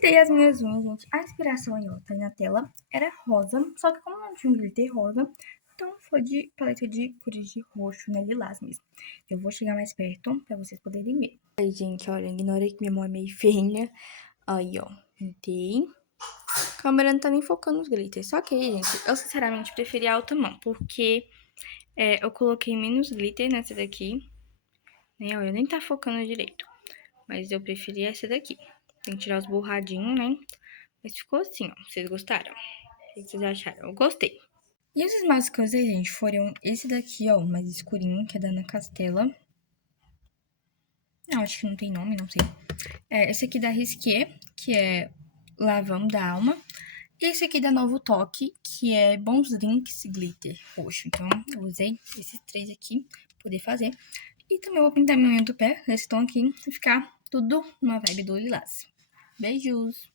Pintei as minhas unhas, gente. A inspiração aí, ó, tá aí na tela. Era rosa, só que como não tinha um glitter rosa, então foi de paleta de cores de roxo, né, lilás mesmo. Eu vou chegar mais perto pra vocês poderem ver. Aí, gente, olha, ignora que minha mão é meio feinha. Aí, ó, pintei. A câmera não tá nem focando nos glitters. Só que aí, gente, eu sinceramente preferi a alta mão, porque eu coloquei menos glitter nessa daqui. Né, olha, nem tá focando direito. Mas eu preferi essa daqui. Tem que tirar os borradinhos, né? Mas ficou assim, ó. Vocês gostaram? O que vocês acharam? Eu gostei. E os esmaltes que eu usei, gente, foram esse daqui, ó, mais escurinho, que é da Ana Castela. Não, acho que não tem nome, não sei. Esse aqui da Risqué, que é Lavão da Alma. E esse aqui da Novo Toque, que é Bons Drinks Glitter roxo. Então, eu usei esses três aqui pra poder fazer. E também vou pintar minha unha do pé, nesse tom aqui, e ficar tudo numa vibe do lilás. Beijos!